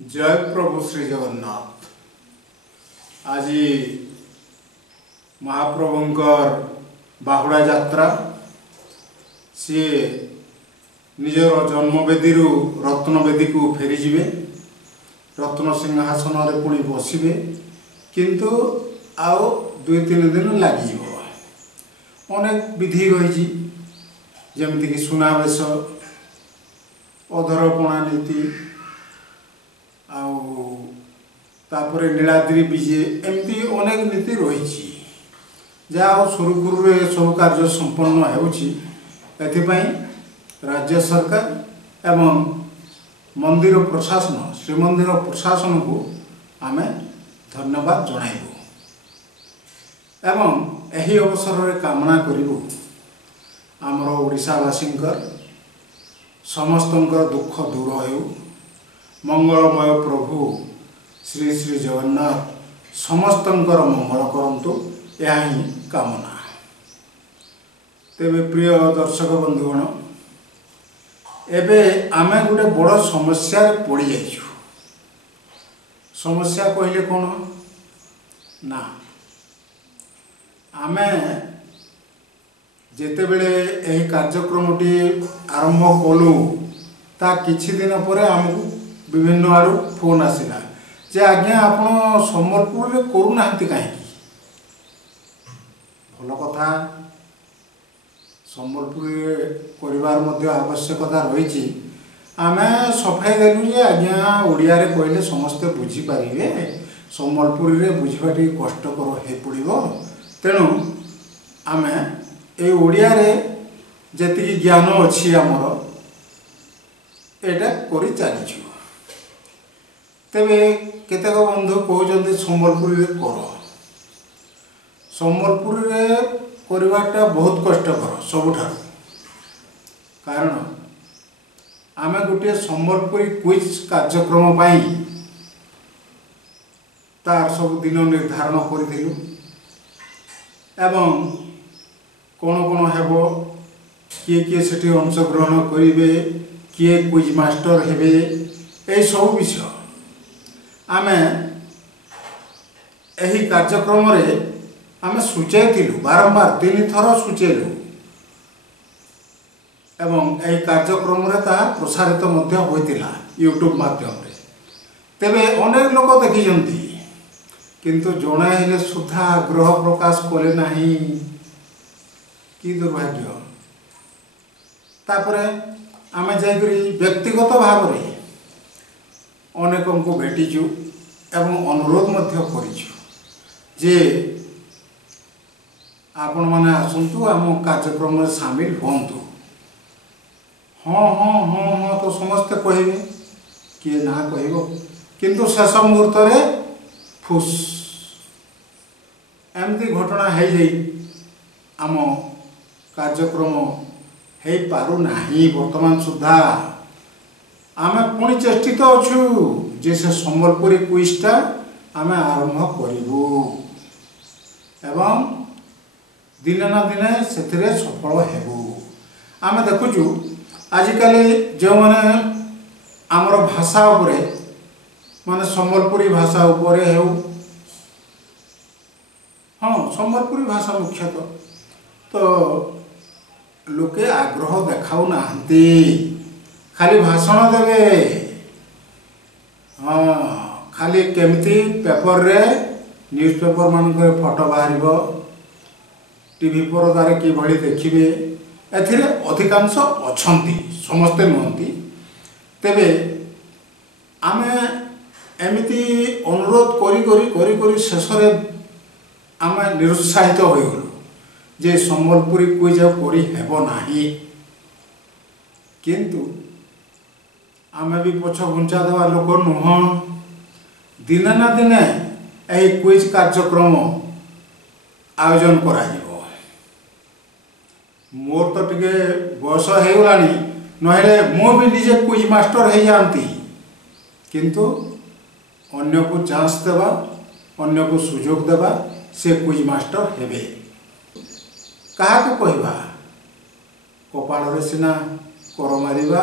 जय प्रभु श्री जगन्नाथ। आज महाप्रभुंकर बाहुड़ा यात्रा सी निजर जन्मवेदी रत्नवेदी को फेरीजे रत्न सिंहासन रे पुणी बसवे किंतु आओ 2-3 दिन लगे अनेक विधि रही जमीक सुनावेश अधरपणा नीति तापरे नीलाद्री विजे एमती अनेक नीति रही जहाँ सुरुखुरु सब कार्य संपन्न होपाई राज्य सरकार एवं मंदिर प्रशासन श्रीमंदिर प्रशासन को आमे धन्यवाद जणाइबु एवं यही अवसर में कामना करिबु आमर ओडिशावासींकर समस्तंकर दुख दूर हो मंगलमय प्रभु श्री श्री जगन्नाथ समस्तंकर मंगल करंतु यह ही कामना। तेबे प्रिय दर्शक बंधुगण एबे आमे गोटे बड़ समस्या पड़ जाइछु। समस्या कहले कौन ना आमे जेतेबेले एही कार्यक्रमटी आरंभ कलु ता किछि दिन पर आमको विभिन्न आड़ू फोन आसला जे आज्ञा आपण सम्बलपुर रे करूना कहीं भल कथा सम्बलपुर परिवार मध्य आवश्यकता रही आमे सफाई देलु जे आज्ञा ओडिया रे कहले समस्ते बुझी पारिबे सम्बलपुर रे बुझिबा टी कष्टकर हे पड़िबो तेणु आमे ए ओडिया रे जति ज्ञान अछि हमर एटा करि चलीछु। तेबे केतेक बंधु कहते सम्बलपुर रे कर सम्बलपुर रे करवाटा बहुत कष्टकर सबुठार कारण आमे गोटे सम्बलपुरी क्विज कार्यक्रम पाई तार सब दिन निर्धारण करिथिलु एवं कौन कौन हेबो किए किए सेठी अंशग्रहण करिवे किए क्विज मास्टर हेबे ए सब विषय आमे एही कार्यक्रम रे आमे सूचयथिलु बारंबार 3 थर सूचयलु एवं एही कार्यक्रम रे ता प्रसारित मध्य होइतिला यूट्यूब माध्यम रे। तेबे अनेक लोक देखिजंती किंतु जणे हेले सुधा आग्रह प्रकाश कले नाही कि दुर्भाग्य। तापरे आमे जाइकरी व्यक्तिगत भाव रे अनेकों को भेटीचु एवं अनुरोध मध्य करिछु जे आपण माने आसंतु आम कार्यक्रम में शामिल होंतु। हाँ हाँ हाँ हाँ तो समस्ते कहे किए ना कहब किंतु शेष मुहूर्त रे फुस एमती घटना है जाई आम कार्यक्रम है पारु नाही वर्तमान सुधा आमे पुणी चेष्टित अच्छु जे से सम्बलपुरी क्विजटा आमे आरंभ करिबु एवं दिने ना दिने सेथिरे सफल हेबु। आमे देखुचु आजिकाली जो माने आमर भाषा उपरे माने सम्बलपुरी भाषा उपरे हेउ हाँ सम्बलपुरी भाषा मुख्यतः तो लोके आग्रह देखाउ नाहंती खाली भाषण देवे हाँ खाली केमती पेपर रे न्यूज़पेपर मानक फोटो बाहर टीवी परदारे कि भली देखिबे एथिरे अधिकांश अछंती समस्ते नुहंती। तेबे आमे एमिति अनुरोध करी करी करी करी शेष रे आमे निरुत्साहित हो गलु जे सम्बलपुरी क्विज करी हेबो नाही किंतु आमे भी पछ घुंचा देवा लोक नुह दिने ना दिने यही क्विज कार्यक्रम आयोजन करा जिवो। मोर तो टिके बयस हो गलानी नहेले मो भी निजे क्विज मास्टर हो जाती किंतु अन्य को चांस देवा अन्य को सुजोग देवा से क्विज मास्टर हेबे कहा को कहवा कपाल रे सिना कर मारिबा